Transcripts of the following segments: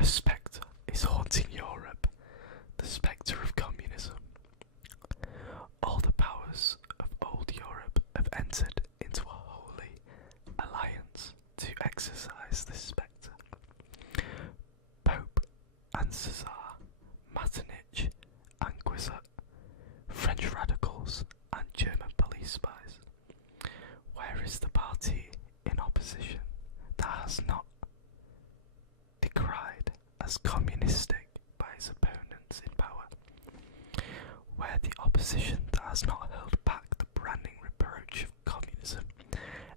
A spectre is haunting Europe, the spectre of communism. All the powers of old Europe have entered into a holy alliance to exorcise this spectre. Pope and Cesar, Metternich and Guizot, French radicals and German police spies. Where is the party in opposition that has not decried as communistic by its opponents in power? Where the opposition that has not held back the branding reproach of communism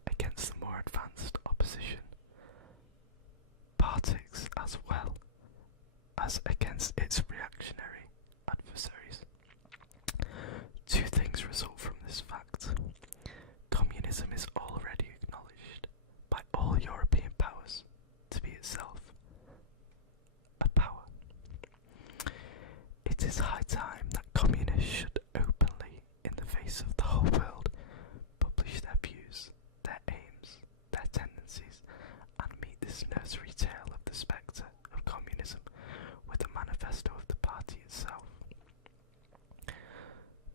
against the more advanced opposition parties as well as against its reactionary adversaries? Two things result from this fact. Communism is already acknowledged by all European powers to be itself a power. It is high time that communists should openly, in the face of the whole world, publish their views, their aims, their tendencies, and meet this nursery tale of the spectre of communism with a manifesto of the party itself.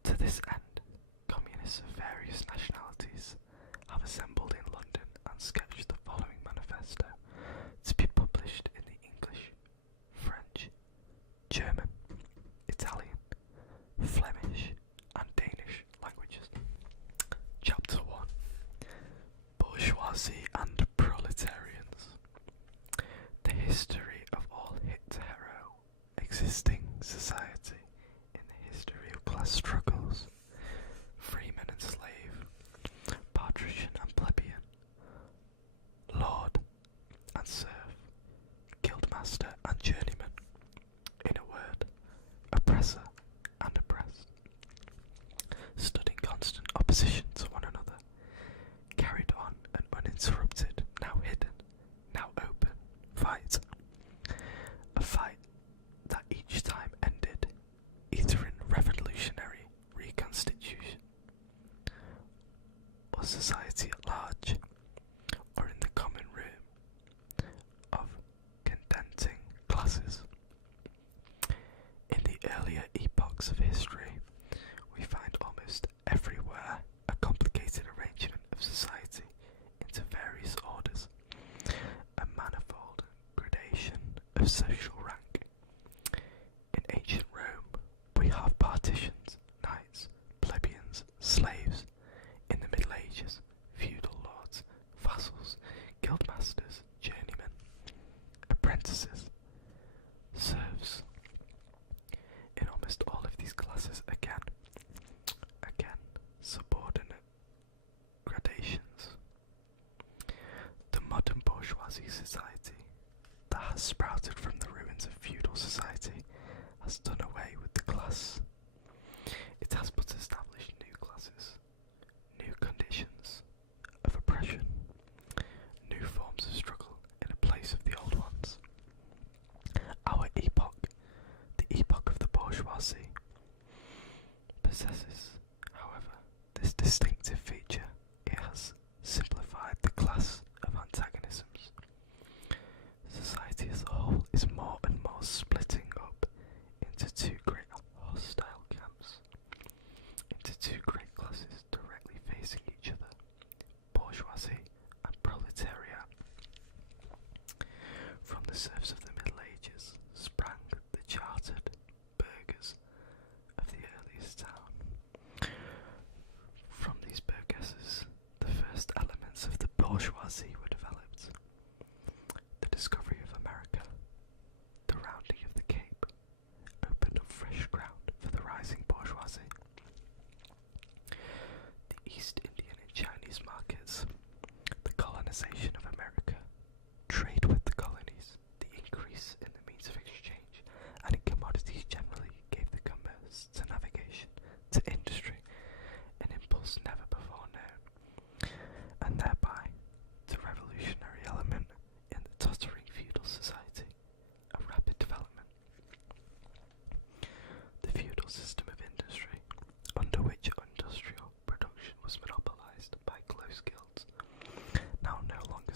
To this end, communists of various nationalities have assembled in London and sketched the following manifesto to be published in the English, French, German, Italian, Flemish and Danish languages. Chapter 1. Bourgeoisie and Proletarians. The history of all hetero existing society in the history of class struggles, freeman and slave, patrician and plebeian, lord and serf, guildmaster and journeyman, in a word, oppressor and oppressed, stood in constant opposition to one another, carried on an uninterrupted, now hidden, now open fight. A fight that each time ended either in revolutionary reconstitution, or society at large, or in the common room of contending classes. In the earlier epochs of history, we find almost everywhere a complicated arrangement of society into various orders, a manifold gradation of social rank. In ancient Rome, we have partitions, knights, plebeians, slaves. In the Middle Ages, feudal lords, vassals, guildmasters, journeymen, apprentices, serfs. In almost all of these classes, again, subordinate gradations. The modern bourgeoisie society that has sprouted from the ruins of feudal society has done away with the class. It has but established new classes, new conditions of oppression, new forms of struggle in a place of the old ones. Our epoch, the epoch of the bourgeoisie, possesses, however, this distinctive feature. It has simplified the class of antagonisms. Society as a whole is more and more splitting up into two great hostile camps, into two great classes directly facing each other, bourgeoisie and proletariat. From the serfs of the Middle Ages sprang the chartered burghers of the earliest town. From these burgesses, the first elements of the bourgeoisie were developed. The discovery of America, the rounding of the Cape, opened up fresh ground for the rising bourgeoisie. The East Indian and Chinese markets, the colonization of America, trade with the colonies, the increase in the means of exchange and in commodities generally gave the commerce to navigation to industry an impulse never before known, and thereby the revolutionary element in the tottering feudal society a rapid development. The feudal system of industry, under which industrial production was monopolized by close guilds, now no longer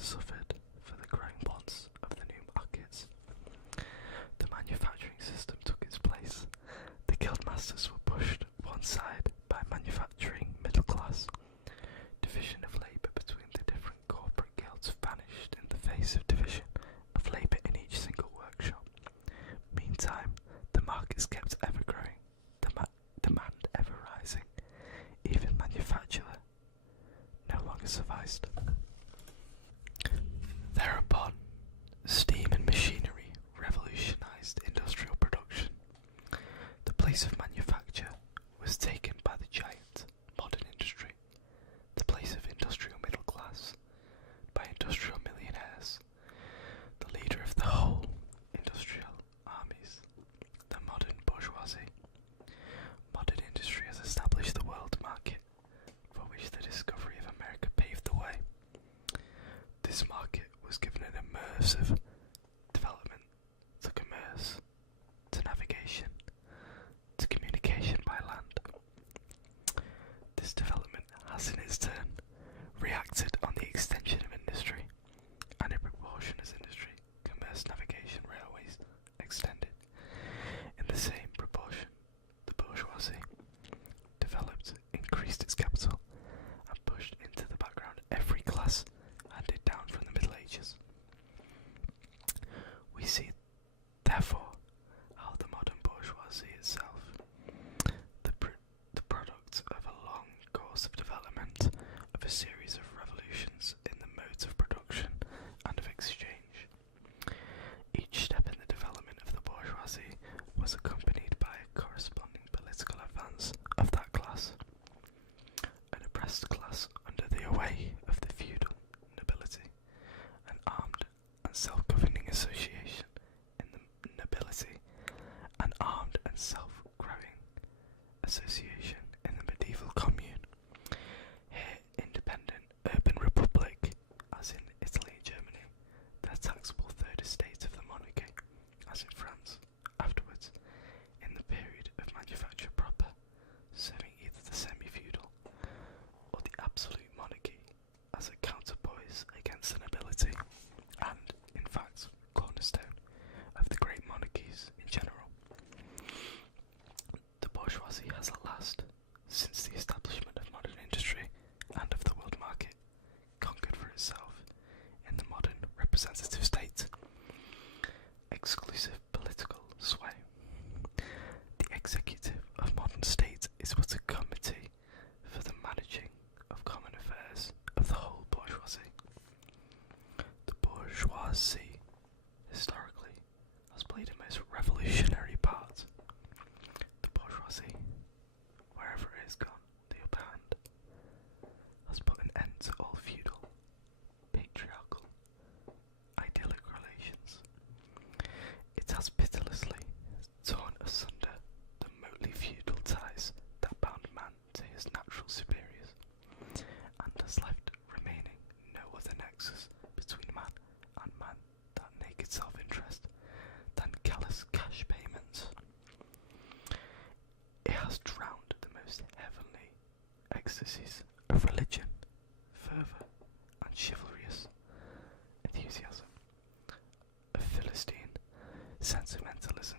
Sentimentalism,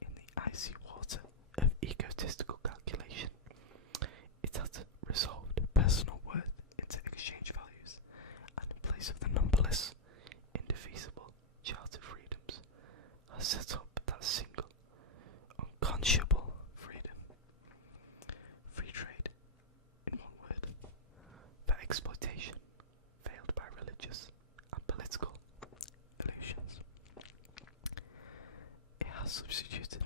in the icy water of egotistical calculation, it has resolved personal worth into exchange values, and in place of the numberless, indefeasible chartered freedoms, has set up that single, unconscionable freedom. Free trade, in one word, for exploitation, veiled by religious and political illusions. It has substituted